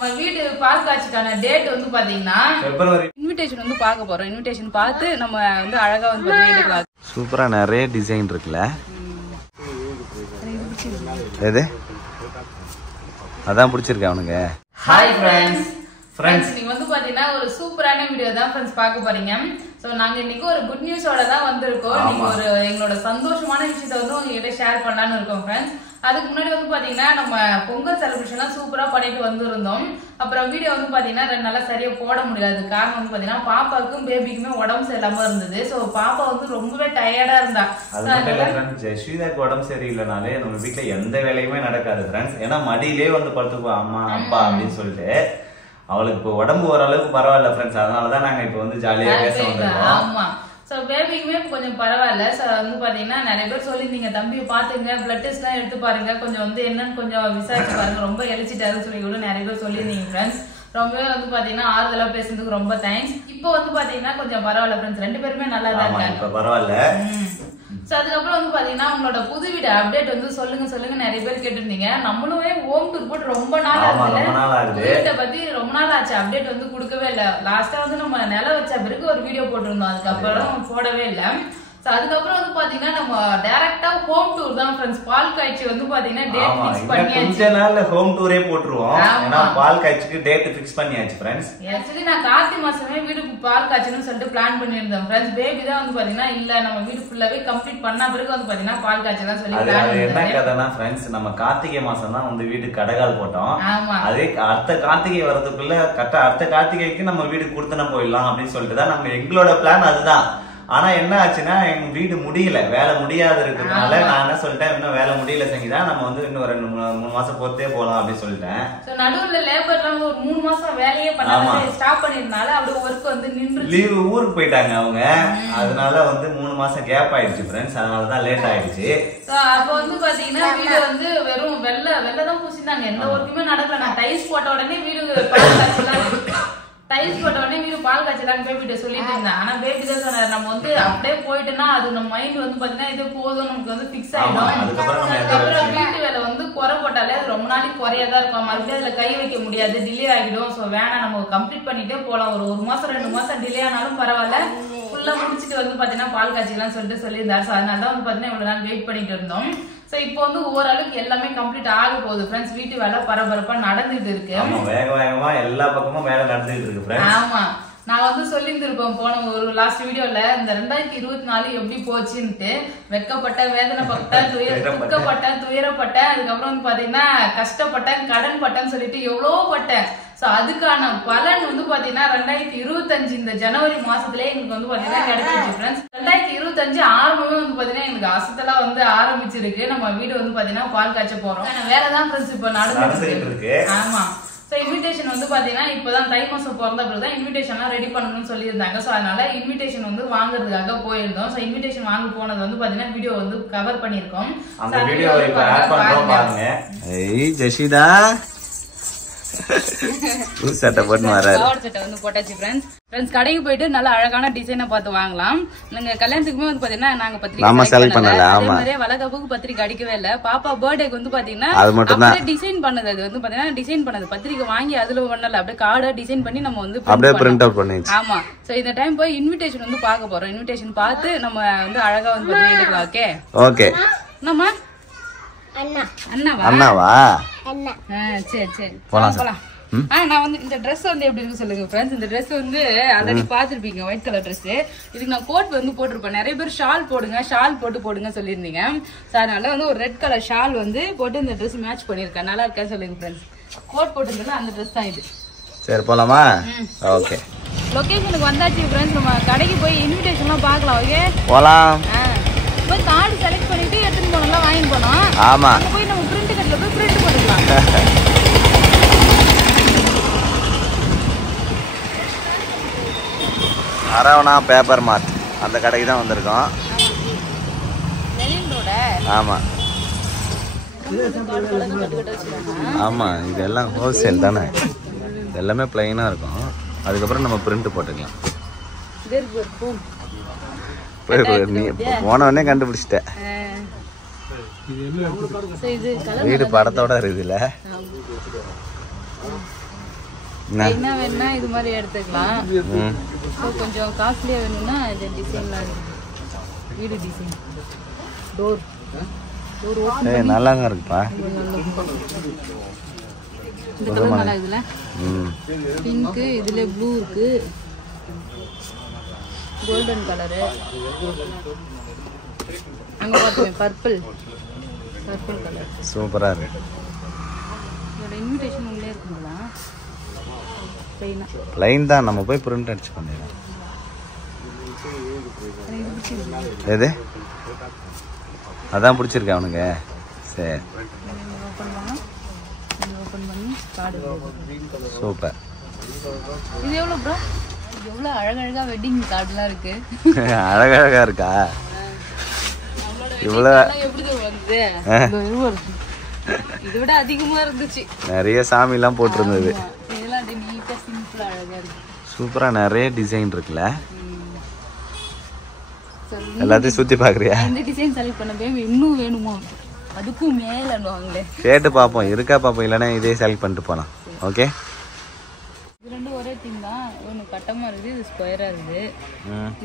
நம்ம வீட்டு பால் காட்சிக்கான டேட் வந்து பாத்தீங்கன்னா பிப்ரவரி. இன்விடேஷன் வந்து பார்க்க போறோம். இன்விடேஷன் பார்த்து நம்ம வந்து அழகா வந்து எடுக்கலாம். சூப்பரா நிறைய டிசைன் இருக்குல்ல. எது அதான் பிடிச்சிருக்கு அவனுக்கு. ஹாய் ஃப்ரெண்ட்ஸ் நீங்க வந்து பாத்தீங்கன்னா ஒரு சூப்பரான வீடியோ தான் ஃப்ரெண்ட்ஸ் பார்க்க போறீங்க. சோ நாங்க இன்னைக்கு ஒரு குட் நியூஸோட தான் வந்திருக்கோம். நீங்க ஒரு எங்களோட சந்தோஷமான விஷயத்தை வந்து உங்ககிட்ட ஷேர் பண்ணலாம்னு இருக்கோம் ஃப்ரெண்ட்ஸ். அதுக்கு முன்னாடி வந்து பாத்தீங்கன்னா நம்ம பொங்கல் செலிப்ரேஷன்லாம் சூப்பரா பண்ணிட்டு வந்திருந்தோம். அப்புறம் வீடியோ வந்து பாத்தீங்கன்னா 2 நாளா சரியா போட முடியாது. காரணம் வந்து பாத்தீங்கன்னா பாப்பாவுக்கும் பேபிக்குமே உடம்பு சரியில்லாம இருந்தது. சோ பாப்பா வந்து ரொம்பவே டயர்டா இருந்தா. ஜெஸ்விதாக்கு உடம்பு சரியில்லைனாலே நம்ம வீட்டுல எந்த வேலையுமே நடக்காது ஃப்ரெண்ட்ஸ். ஏன்னா மடியிலே வந்து படுத்துக்குவோம் அம்மா அப்பா அப்படின்னு சொல்லிட்டு. அவளுக்கு இப்போ உடம்பு ஓரளவுக்கு பரவாயில்ல ஃப்ரெண்ட்ஸ். அதனாலதான் நாங்க இப்போ வந்து ஜாலியா பேச வந்திருக்கோம். ஆமா சோ பேபிக்குமே கொஞ்சம் பரவாயில்ல. சோ வந்து பாத்தீங்கன்னா நிறைய பேர் சொல்லிருந்தீங்க தம்பியை பாத்துங்க, பிளட் டெஸ்ட் எல்லாம் எடுத்து பாருங்க, கொஞ்சம் வந்து என்னன்னு கொஞ்சம் விசாரிச்சு பாருங்க, ரொம்ப எழுச்சிட்டாருன்னு சொல்லி கூட நிறைய பேர் சொல்லியிருந்தீங்க ஃப்ரெண்ட்ஸ். ரொம்பவே வந்து பாத்தீங்கன்னா ஆறுதலா பேசுறதுக்கு ரொம்ப தேங்க்ஸ். இப்போ வந்து பாத்தீங்கன்னா கொஞ்சம் பரவாயில்ல ஃப்ரெண்ட்ஸ், 2 பேருமே நல்லா தான் இருக்காங்க. பரவாயில்ல. சோ அதுக்கப்புறம் வந்து பாத்தீங்கன்னா உங்களோட புது வீடு அப்டேட் வந்து சொல்லுங்க நிறைய பேர் கேட்டிருந்தீங்க. நம்மளுமே ஹோம் டூர் போட்டு ரொம்ப நாள் ஆகுது. வீட்டை பத்தி ரொம்ப நாள் ஆச்சு, அப்டேட் வந்து கொடுக்கவே இல்ல. லாஸ்டா வந்து நம்ம நிலம் வச்ச பிறகு ஒரு வீடியோ போட்டிருந்தோம், அதுக்கப்புறம் போடவே இல்ல. அதுக்கப்புறம் வந்து பாத்தீங்கன்னா நம்ம டைரக்டா ஹோம் டூர் தான் ஃப்ரெண்ட்ஸ். பால் காய்ச்சி வந்து பாத்தீங்கன்னா டேட் ஃபிக்ஸ் பண்ணியாச்சு. கொஞ்ச நாள்ல ஹோம் டூரே போட்டுருவோம். ஏன்னா பால் காய்ச்சிக்கு டேட் ஃபிக்ஸ் பண்ணியாச்சு ஃப்ரெண்ட்ஸ். ஆக்சுவலி நான் கார்த்திகை மாசமே வீட்டுக்கு பால் காய்ச்சணும்னு சொல்லிட்டு பிளான் பண்ணியிருந்தேன் ஃப்ரெண்ட்ஸ். பேபி தான் வந்து பாத்தீங்கன்னா இல்ல நம்ம வீடு ஃபுல்லாவே கம்ப்ளீட் பண்ண பிறகு வந்து பாத்தீங்கன்னா பால் காய்ச்சலாம் சொல்லி பிளான் பண்ணிருந்தேன். என்ன கதைனா ஃப்ரெண்ட்ஸ், நம்ம கார்த்திகை மாசம் தான் வந்து வீட்டுக்கு கடகால் போட்டோம். அதே அடுத்த கார்த்திகை வரதுக்குள்ள கரெக்டா அடுத்த கார்த்திகைக்கு நம்ம வீடு கொடுத்துன போயிடலாம் அப்படின்னு சொல்லிட்டு தான் நம்ம எங்களோட பிளான் அதுதான். ஆனா என்ன ஆச்சுன்னா எங்க வீடு முடியல, வேலை முடியாது இருக்கிறதுனால நான் என்ன சொல்லிட்டேன், இன்னும் வேலை முடியல செஞ்சுதான் நம்ம வந்து இன்னும் 2-3 மாசம் பொறுத்தே போலாம் அப்படின்னு சொல்லிட்டேன். நடுவுல லேபர்லாம் ஒரு 3 மாசம் வேலையே பண்ணாம ஸ்டாப் பண்ணிருந்தால அப்படியே ஒர்க் வந்து நின்று லீவ் ஊருக்கு போயிட்டாங்க அவங்க. அதனால வந்து 3 மாசம் கேப் ஆயிடுச்சு ஃப்ரெண்ட்ஸ். அதனாலதான் லேட் ஆயிடுச்சு. அப்ப வந்து பாத்தீங்கன்னா வீடு வந்து வெறும் வெள்ளதான் பூசிட்டாங்க, எந்த ஒர்க்குமே நடக்கல. நான் டைல்ஸ் போட்ட உடனே வீடு பால் காய்ச்சலாம் பேபிட்ட சொல்லிட்டு இருந்தேன். ஆனா பேபி தான் சொன்னாரு நம்ம வந்து அப்படியே போயிட்டுனா அது நம்ம மைண்ட் வந்து பாத்தீங்கன்னா இது போதும் நமக்கு வந்து பிக்ஸ் ஆயிடும். அதுக்கப்புறம் வீட்டு வேலை வந்து குறை போட்டாலே அது ரொம்ப நாளைக்கு குறையாதான் இருக்கும், மறுபடியும் அதுல கை வைக்க முடியாது, டிலே ஆகிடும். சோ வேணாம், நம்ம கம்ப்ளீட் பண்ணிட்டே போலாம். ஒரு 1 மாசம் 2 மாசம் டிலே ஆனாலும் பரவாயில்ல, ஃபுல்லா முடிச்சுட்டு வந்து பாத்தீங்கன்னா பால் காய்ச்சிக்கலாம் சொல்லிட்டு சொல்லியிருந்தாரு. சோ அதனாலதான் வந்து பாத்தீங்கன்னா இவ்வளவு நாள் வெயிட் பண்ணிட்டு இருந்தோம். சோ இப்போ வந்து ஓரளவுக்கு எல்லாமே கம்ப்ளீட் ஆக போகுது ஃப்ரெண்ட்ஸ். வீட்டு வேலை பரபரப்பா நடந்துட்டு இருக்கு. வேகமா எல்லா பக்கமும் வேலை நடந்துட்டு இருக்கு ஃப்ரெண்ட்ஸ். ஆமா நான் வந்து சொல்லியிருந்திருப்போம் போன ஒரு லாஸ்ட் வீடியோல இந்த 2024 எப்படி போச்சுன்ட்டு. வெக்கப்பட்ட, வேதனைப்பட்ட, துயரப்பட்ட, அதுக்கப்புறம் வந்து பாத்தீங்கன்னா கஷ்டப்பட்டேன், கடன் பட்டேன்னு சொல்லிட்டு எவ்வளவு பட்டேன். சோ அதுக்கான பலன் வந்து பாத்தீங்கன்னா 2025 இந்த ஜனவரி மாசத்துலயே எங்களுக்கு வந்து பாத்தீங்கன்னா கிடைச்சிருச்சு ஃப்ரெண்ட்ஸ். 2025 ஆரம்பமே வந்து பாத்தீங்கன்னா எங்களுக்கு அசத்தெல்லாம் வந்து ஆரம்பிச்சிருக்கு. நம்ம வீடு வந்து பாத்தீங்கன்னா பால் காய்ச்ச போறோம். வேலைதான் ஃப்ரெண்ட்ஸ் இப்ப நடந்துட்டு இருக்கு. ஆமா சோ இன்விடேஷன் வந்து பாத்தீங்கன்னா இப்பதான் தை மாசம் பிறந்த பிறகுதான் இன்விடேஷன்லாம் ரெடி பண்ணணும்னு சொல்லியிருந்தாங்க. சோ அதனால இன்விடேஷன் வந்து வாங்குறதுக்காக போயிருந்தோம். சோ இன்விடேஷன் வாங்க போனது வந்து பாத்தீங்கன்னா வீடியோ வந்து கவர் பண்ணிருக்கோம். அந்த வீடியோவை இப்ப ஆட் பண்றோம் பாருங்க. ஏய் ஜெஷிதா சட்டை போட்டு வராரு. சட்டை வந்து போட்டாச்சு ஃப்ரெண்ட்ஸ். கடைக்கு போயிட்டு நல்ல அழகான டிசைனை பார்த்து வாங்கலாம். நாங்க கல்யாணத்துக்குமே வந்து பாத்தீங்கன்னா நாங்க பத்திரிக்கை வளகாப்புக்கு பத்திரிக்கை அடிக்கவே இல்ல. பாப்பா பர்த்டேக்கு வந்து பாத்தீங்கன்னா அப்படியே டிசைன் பண்ணது. அது வந்து பாத்தீங்கன்னா டிசைன் பண்ணது பத்திரிக்கை வாங்கி அதுல பண்ணல, அப்படியே கார்டை டிசைன் பண்ணி நம்ம வந்து அப்படியே பிரிண்ட் அவுட் பண்ணி. ஆமா சோ இந்த டைம் போய் இன்விடேஷன் வந்து பார்க்க போறோம். இன்விடேஷன் பார்த்து நம்ம வந்து அழகா வந்து எடுக்கலாம். ஓகே ஓகே நம்ம அண்ணாவா சரி போலாம். நான் வந்து இந்த ட்ரெஸ் வந்து எப்படி இருக்கு சொல்லுங்க ஃப்ரெண்ட்ஸ். இந்த ட்ரெஸ் வந்து ஆல்ரெடி பாத்துருப்பீங்க, ஒயிட் கலர் ட்ரெஸ். இதுக்கு நான் கோட் வந்து போட்டிருப்பேன். நிறைய பேர் ஷால் போடுங்க சொல்லியிருந்தீங்க. அதனால வந்து ஒரு ரெட் கலர் ஷால் வந்து போட்டு இந்த ட்ரெஸ் மேட்ச் பண்ணிருக்கேன். நல்லா இருக்கா சொல்லுங்க ஃப்ரெண்ட்ஸ். கோட் போட்டிருந்தா அந்த ட்ரெஸ் தான் இது. சரி போலாமா? ஓகே லொகேஷனுக்கு வந்தாச்சு ஃப்ரெண்ட்ஸ். நம்ம கடைக்கு போய் இன்விடேஷன்லாம் பார்க்கலாம். ஓகே போலாம். போய் கார்டு செலக்ட் பண்ணிட்டு எடுத்துட்டு போனோம்லாம் வாங்கிட்டு போனோம். ஆமா போய் நம்ம பிரிண்ட் கடையில போய் பிரிண்ட் பண்ணிக்கலாம். அரவணா பேப்பர் மார்ட் அந்த கடைக்கு தான் வந்திருக்கோம். ஆமா ஆமா இதெல்லாம் ஹோல்சேல் தானே, எல்லாமே பிளைனா இருக்கும். அதுக்கப்புறம் நம்ம பிரிண்ட் போட்டுக்கலாம். நீ போன உடனே கண்டுபிடிச்சிட்ட. வீடு படத்தோட இருக்குதுல்ல. என்ன வேணும்னா இது மாதிரி எடுத்துக்கலாம். கொஞ்சம் காஸ்ட்லியா வேணும்னா இந்த டிசைன்லாம் இருக்கு. வீடு டிசைன் டோர் ஓபன் நல்லாங்க இருக்குப்பா. இந்த கலர் நல்லா இருக்குல. பிங்க் இதுல ப்ளூ இருக்கு. Golden colour. அங்க பாத்தீங்க பர்பிள் கலர். சூப்பரா இருக்கு. இதோட இன்விடேஷன் உள்ளே இருக்குங்களா? லைன் தான், நம்ம போய் பிரிண்ட் அடிச்சு பண்ணிடலாம். எது அதான் பிடிச்சிருக்கா அவனுக்கு? சரி சூப்பர். இது எவ்வளவு ப்ரோ? எவ்வளவு அழகழகா வெட்டிங் கார்டுலாம் இருக்கு. அழகழகா இருக்கா? இவ்வளவு எப்படி வருது? இதை விட அதிகமா இருந்துச்சு. நிறைய சாமி எல்லாம் போட்டிருந்தது. இதெல்லாம் நீட்டா சிம்பிளா அழகா இருக்கு. சூப்பரா நிறைய டிசைன் இருக்குல்ல. எல்லாத்தையும் சுத்தி பாக்குறியா? இந்த டிசைன் செலக்ட் பண்ண பேபி இன்னும் வேணுமா? அதுக்கும் மேல வாங்களே. கேட்டு பாப்போம், இருக்கா பாப்போம். இல்லைன்னா இதே செலக்ட் பண்ணிட்டு போலாம். ஓகே, இது ரெண்டும் ஒரே தீம் தான். ஒன்று கட்டமா இருக்குது, இது ஸ்கொயரா இருக்குது.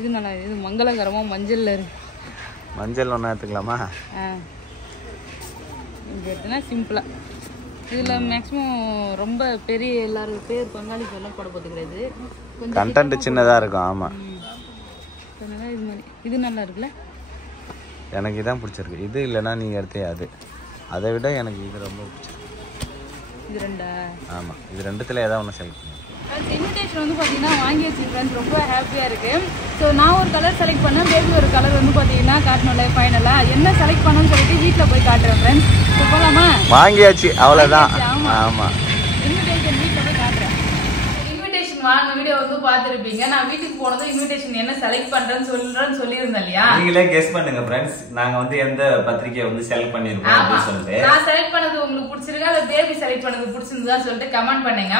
இது நல்லா, இது மங்களகரமா மஞ்சள்ல இருக்கு. மஞ்சள் ஒன்றா எடுத்துக்கலாமா? இது எடுத்தனா சிம்பிளா. இதுல மேக்ஸிமம் ரொம்ப பெரிய எல்லாரும் பேர் பங்காளிக்கு எல்லாம் போட போகிறது கிடையாது. கண்டென்ட் சின்னதா இருக்கும். ஆமா, இது மாதிரி இது நல்லா இருக்குல்ல. எனக்கு இதான் பிடிச்சிருக்கு. இது இல்லைன்னா நீங்க எடுத்தே அது. அதை விட எனக்கு இது ரொம்ப பிடிச்சிருக்கு. இது ரெண்டா? ஆமா, இது ரெண்டுத்துல ஏதாவது ஒன்று செலக்ட் பண்ணுங்க. இன்விடேஷன் வந்து பார்த்தீங்கன்னா வாங்கி வச்சுருக்கேன். ரொம்ப ஹாப்பியாக இருக்குது. ஸோ நான் ஒரு கலர் செலக்ட் பண்ணேன், பேபி ஒரு கலர் வந்து பார்த்தீங்கன்னா காட்டணும்ல. ஃபைனலாக என்ன செலக்ட் பண்ணணும்னு சொல்லிட்டு வீட்டில் போய் காட்டுறேன் ஃப்ரெண்ட்ஸ். ஸோ போகலாமா? வாங்கியாச்சு, அவ்வளோதான். ஆமாம், இன்விடேஷன் வீட்டில் போய் காட்டுறேன். வாங்க வீடியோ வந்து பாத்துருப்பீங்க. நான் வீட்டுக்கு போனதும் இன்விடேஷன் என்ன செலக்ட் பண்றேன்னு சொல்லியிருந்தேன் இல்லையா? நீங்களே கெஸ் பண்ணுங்க ஃப்ரெண்ட்ஸ், நாங்க வந்து எந்த பத்திரிக்கையை வந்து செலக்ட் பண்ணிருக்கோம் அப்படின்னு சொல்லிட்டு. நான் செலக்ட் பண்ணது உங்களுக்கு பிடிச்சிருக்கா இல்ல பேபி செலக்ட் பண்ணது பிடிச்சிருந்தா சொல்லிட்டு கமெண்ட் பண்ணுங்க.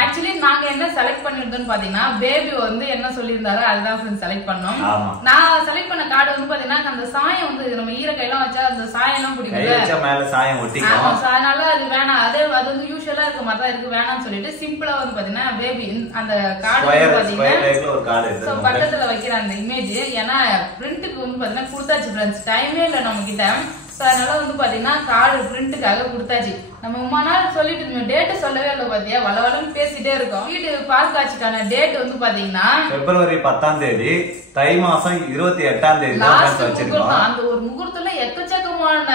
ஆக்சுவலி நாங்க என்ன செலக்ட் பண்ணிருந்தோம்னு பாத்தீங்கன்னா பேபி வந்து என்ன சொல்லியிருந்தாரோ அதுதான் ஃப்ரெண்ட்ஸ் செலக்ட் பண்ணோம். நான் செலக்ட் பண்ண கார்டு வந்து பாத்தீங்கன்னா அந்த சாயம் வந்து நம்ம ஈர கையெல்லாம் வச்சா அந்த சாயம் எல்லாம் பிடிக்கும், மேல சாயம் ஒட்டிக்கும். அதனால அது வேணாம். அது வந்து யூஸ்வலா இருக்க மாதிரி தான் இருக்கு, வேணாம்னு சொல்லிட்டு சிம்பிளா வந்து பாத்தீங்கன்னா பேபி அந்த கார்டு பக்கத்துல வைக்கிற அந்த இமேஜ். ஏன்னா பிரிண்ட்டுக்கு வந்து பாத்தீங்கன்னா கொடுத்தாச்சு ஃப்ரெண்ட்ஸ், டைமே இல்ல நம்ம கிட்ட. அதனால வந்து பாத்தீங்கன்னா கார்டு பிரிண்ட்டுக்காக கொடுத்தாச்சு. நம்ம ரொம்ப நாள் சொல்லிட்டு இருந்தோம், டேட் சொல்லவே இல்லை பாத்தியா, வளவளன்னு பேசிட்டே இருக்கோம். வீடு பால் காட்சிக்கான டேட் வந்து பாத்தீங்கன்னா பிப்ரவரி 10ஆம் தேதி, தை மாசம் 28ஆம் தேதி வச்சிருக்கோம். அந்த ஒரு முகூர்த்தத்துல எக்கச்சக்கமான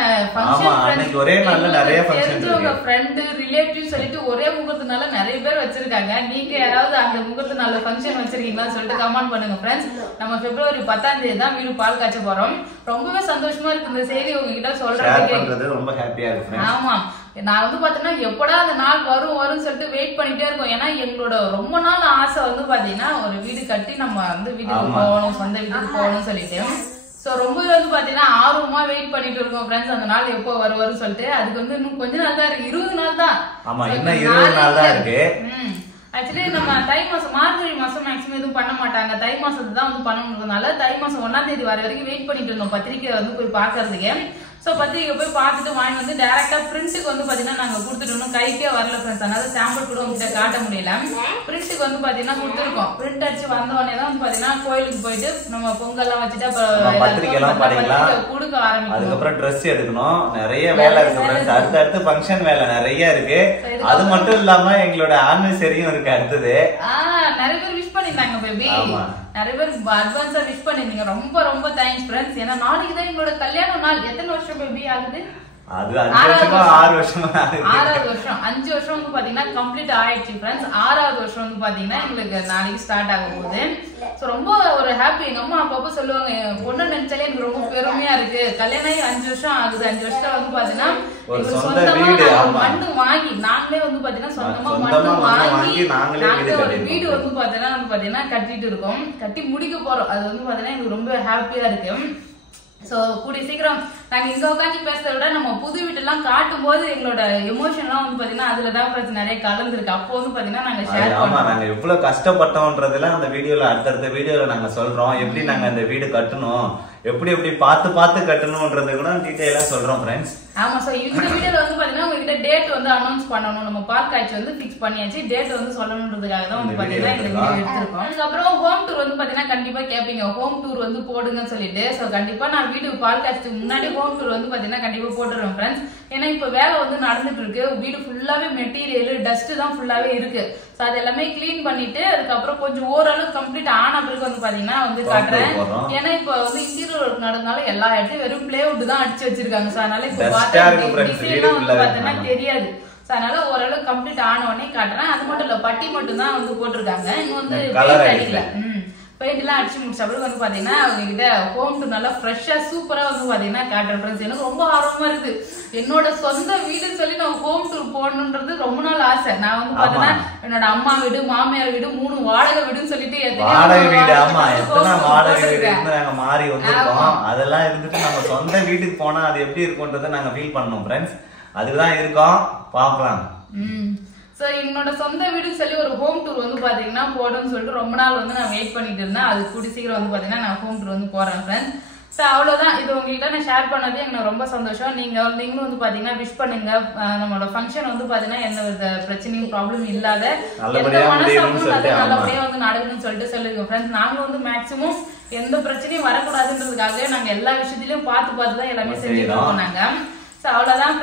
ஒரே நாள்ல நிறைய ஃபங்க்ஷன், ஃப்ரெண்ட் ரிலேட்டிவ் சொல்லிட்டு ஒரே முகூர்த்தனால நிறைய பேர் வச்சிருக்காங்க. நீங்க யாராவது அந்த முகூர்த்த நாள்ல ஃபங்க்ஷன் வச்சிருக்கீங்களா சொல்லிட்டு கமெண்ட் பண்ணுங்க ஃப்ரெண்ட்ஸ். நம்ம பிப்ரவரி 10ஆம் தேதி தான் வீடு பால் காய்ச்ச போறோம். ரொம்பவே சந்தோஷமா இருக்கு இந்த செய்தி உங்ககிட்ட சொல்றது. ரொம்ப ஹாப்பியா இருக்கு. ஆமா, நான் வந்து பாத்தீங்கன்னா எப்படா அந்த நாள் வரும் சொல்லிட்டு வெயிட் பண்ணிட்டே இருக்கோம். ஏன்னா எங்களோட ரொம்ப நாள் ஆசை வந்து பாத்தீங்கன்னா ஒரு வீடு கட்டி நம்ம வந்து வீட்டுக்கு போகணும், சொந்த வீட்டுக்கு போகணும்னு சொல்லிட்டு. சோ ரொம்பவே வந்து பாத்தீங்கன்னா ஆர்வமா வெயிட் பண்ணிட்டு இருக்கோம் ஃப்ரெண்ட்ஸ், அந்த நாள் எப்போ வரும்னு சொல்லிட்டு. அதுக்கு வந்து இன்னும் கொஞ்ச நாள் தான் இருக்கு, 20 நாள் தான். ஆமா, இன்னும் 20 நாள் தான் இருக்கு. ஆக்சுவலி நம்ம தை மாசம் மார்கழி மாசம் மேக்ஸிமம் எதுவும் பண்ண மாட்டாங்க, தை மாசத்துல தான் வந்து பண்ணணும்ன்றதுனால தை மாசம் 1ஆம் தேதி வர வரைக்கும் வெயிட் பண்ணிட்டு இருந்தோம் பத்திரிக்கை வந்து போய் பாக்குறதுக்கு. சோ பத்திரிக்கை போய் பார்த்துட்டு வாங்கி வந்து டைரக்டா பிரிண்ட்டுக்கு வந்து பாத்தீங்கன்னா நாங்க கொடுத்துட்டோம். கைக்கே வரல ஃப்ரெண்ட்ஸ், அதனால சாம்பிள் கூட உங்ககிட்ட காட்ட முடியல. பிரிண்ட்டுக்கு வந்து பாத்தீங்கன்னா கொடுத்துருக்கோம். பிரிண்ட் அடிச்சு வந்த உடனே தான் வந்து பாத்தீங்கன்னா கோயிலுக்கு போயிட்டு நம்ம பொங்கல் எல்லாம் வச்சுட்டு கொடுக்க ஆரம்பிக்கணும். அதுக்கப்புறம் ட்ரெஸ் எடுக்கணும், நிறைய வேலை இருக்கு ஃப்ரெண்ட்ஸ். அடுத்து ஃபங்க்ஷன் வேலை நிறைய இருக்கு. அது மட்டும் இல்லாம எங்களோட ஆனிவர்சரியும் இருக்கு அடுத்தது. நிறைய பேர் விஷ் பண்ணிருந்தாங்க பேபி, நிறைய பேர் அட்வான்ஸா விஷ் பண்ணிருந்தீங்க. ரொம்ப ரொம்ப தேங்க்ஸ் ஃப்ரெண்ட்ஸ். ஏன்னா நாளைக்கு தான் எங்களோட கல்யாண நாள். எத்தனை வருஷம் பேபி ஆகுது? அது 6 வருஷம். 6வது வருஷம். 5 வருஷம் வந்து பாத்தீங்கன்னா கம்ப்ளீட் ஆயிடுச்சு ஃப்ரெண்ட்ஸ். 6வது வருஷம் வந்து பாத்தீங்கன்னா எங்களுக்கு நாளைக்கு ஸ்டார்ட் ஆக போகுது. சோ ரொம்ப ஒரு ஹாப்பி. எங்க அம்மா அப்பப்போ சொல்லுவாங்க, பொண்ணு நினைச்சாலே எனக்கு ரொம்ப பெருமையா இருக்கு. கல்யாணம் 5 வருஷம் ஆகுது. 5 வருஷத்துல வந்து பாத்தீங்கன்னா சொந்தமா மண்ணு வாங்கி நாங்களே வந்து பாத்தீங்கன்னா சொந்தமா மண்ணு வாங்கி நாங்களே ஒரு வீடு வந்து பாத்தீங்கன்னா கட்டிட்டு இருக்கோம், கட்டி முடிக்க போறோம். அது வந்து பாத்தீங்கன்னா எனக்கு ரொம்ப ஹாப்பியா இருக்கு. சோ கூடிய சீக்கிரம் நாங்க இங்க உட்காந்து பேசுறத விட நம்ம புது வீட்டெல்லாம் காட்டும் போது எங்களோட எமோஷன் எல்லாம் வந்து பாத்தீங்கன்னா அதுலதான் பிரச்சனை நிறைய கலந்துருக்கு. அப்போ வந்து பாத்தீங்கன்னா நாங்க ஷேர் பண்ணுவோம். நாங்க எவ்வளவு கஷ்டப்பட்டோம்ன்றதுல அந்த வீடியோல அடுத்தடுத்த வீடியோல நாங்க சொல்றோம். எப்படி நாங்க அந்த வீடு கட்டணும், எப்படி எப்படி பார்த்து கட்டணும்ன்றது கூட டீடைலா சொல்றோம் ஃப்ரெண்ட்ஸ். ஆமா. சோ இந்த வீடியோல வந்து பாத்தீங்கன்னா உங்ககிட்ட டேட் வந்து அனௌன்ஸ் பண்ணணும். நம்ம பார்க் காட்சி வந்து ஃபிக்ஸ் பண்ணியாச்சு. டேட் வந்து சொல்லணும்ன்றதுக்காக தான் வந்து பாத்தீங்கன்னா இந்த வீடியோ எடுத்திருக்கோம். அதுக்கப்புறம் ஹோம் டூர் வந்து பாத்தீங்கன்னா கண்டிப்பா கேப்பீங்க, ஹோம் டூர் வந்து போடுங்கன்னு சொல்லிட்டு. சோ கண்டிப்பா நான் வீடு பார்க் காட்சிக்கு முன்னாடி ஹோம் டூர் வந்து பாத்தீங்கன்னா கண்டிப்பா போட்டுருவேன் ஃப்ரெண்ட்ஸ். ஏன்னா இப்ப வேலை வந்து நடந்துட்டு இருக்கு. வீடு ஃபுல்லாவே மெட்டீரியல் டஸ்ட் தான் ஃபுல்லாவே இருக்கு. சோ அது எல்லாமே கிளீன் பண்ணிட்டு அதுக்கப்புறம் கொஞ்சம் ஓரளவு கம்ப்ளீட் ஆன பிறகு வந்து பாத்தீங்கன்னா வந்து காட்டுறேன். ஏன்னா இப்ப வந்து இன்டீரியர் ஒர்க் நடந்தனால எல்லா இடத்தையும் வெறும் பிளேவுட் தான் அடிச்சு வச்சிருக்காங்க. சோ அதனால இப்ப பாத்தீங்கன்னா தெரியாது. அதனால ஓரளவு கம்ப்ளீட் ஆன உடனே காட்டுறேன். அது மட்டும் இல்ல, பட்டி மட்டும் தான் வந்து போட்டிருக்காங்க. இன்னும் வந்து பெயிண்ட் அடிக்கல. பெயிண்ட் எல்லாம் அடிச்சு முடிச்ச அப்புறம் வந்து பாத்தீங்கன்னா அவங்க கிட்ட ஹோம் டூர் நல்லா ஃப்ரெஷ்ஷா சூப்பரா வந்து பாத்தீங்கன்னா காட்டுறேன் ஃப்ரெண்ட்ஸ். எனக்கு ரொம்ப ஆர்வமா இருக்கு. என்னோட சொந்த வீடுன்னு சொல்லி நான் ஹோம் டூர் போடணுன்றது ரொம்ப நாள் ஆசை. நான் வந்து பாத்தீங்கன்னா என்னோட அம்மா வீடு, மாமியார் வீடு, 3 வாடகை வீடுன்னு சொல்லிட்டு மாறி வந்திருக்கோம். அதெல்லாம் இருந்துட்டு நம்ம சொந்த வீட்டுக்கு போனா அது எப்படி இருக்கும்ன்றத நாங்க ஃபீல் பண்ணோம் ஃப்ரெண்ட்ஸ். அதுதான் இருக்கோம், பாக்கலாம். சோ என்னோட சொந்த வீடு சொல்லி ஒரு ஹோம் டூர் வந்து பாத்தீங்கன்னா போடுன்னு சொல்லிட்டு ரொம்ப நாள் வந்து நான் வெயிட் பண்ணிட்டு இருந்தேன். அது கூடி சீக்கிரம் வந்து பாத்தீங்கன்னா நான் ஹோம் டூர் வந்து போறேன் ஃப்ரெண்ட்ஸ். சோ அவ்வளவுதான். இது உங்ககிட்ட நான் ஷேர் பண்ணது எனக்கு ரொம்ப சந்தோஷம். நீங்களும் வந்து பாத்தீங்கன்னா விஷ் பண்ணுங்க. நம்மளோட ஃபங்க்ஷன் வந்து பாத்தீங்கன்னா எந்த வித பிரச்சனையும் ப்ராப்ளம் இல்லாத எந்த மனசாவும் நல்லபடியா வந்து நடக்குன்னு சொல்லிட்டு சொல்லுங்க ஃப்ரெண்ட்ஸ். நாங்களும் வந்து மேக்சிமம் எந்த பிரச்சனையும் வரக்கூடாதுன்றதுக்காக நாங்க எல்லா விஷயத்திலயும் பார்த்து தான் எல்லாமே செஞ்சுட்டு போனாங்க. சோ அவ்வளவுதான்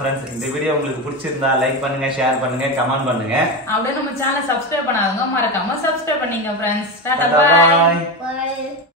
ஃப்ரெண்ட்ஸ். இந்த வீடியோ உங்களுக்கு பிடிச்சிருந்தா லைக் பண்ணுங்க, ஷேர் பண்ணுங்க, கமெண்ட் பண்ணுங்க. அப்படியே நம்ம சேனலை சப்ஸ்கிரைப் பண்ணாதவங்க மறக்காம சப்ஸ்கிரைப் பண்ணீங்க ஃப்ரெண்ட்ஸ். Tata bye.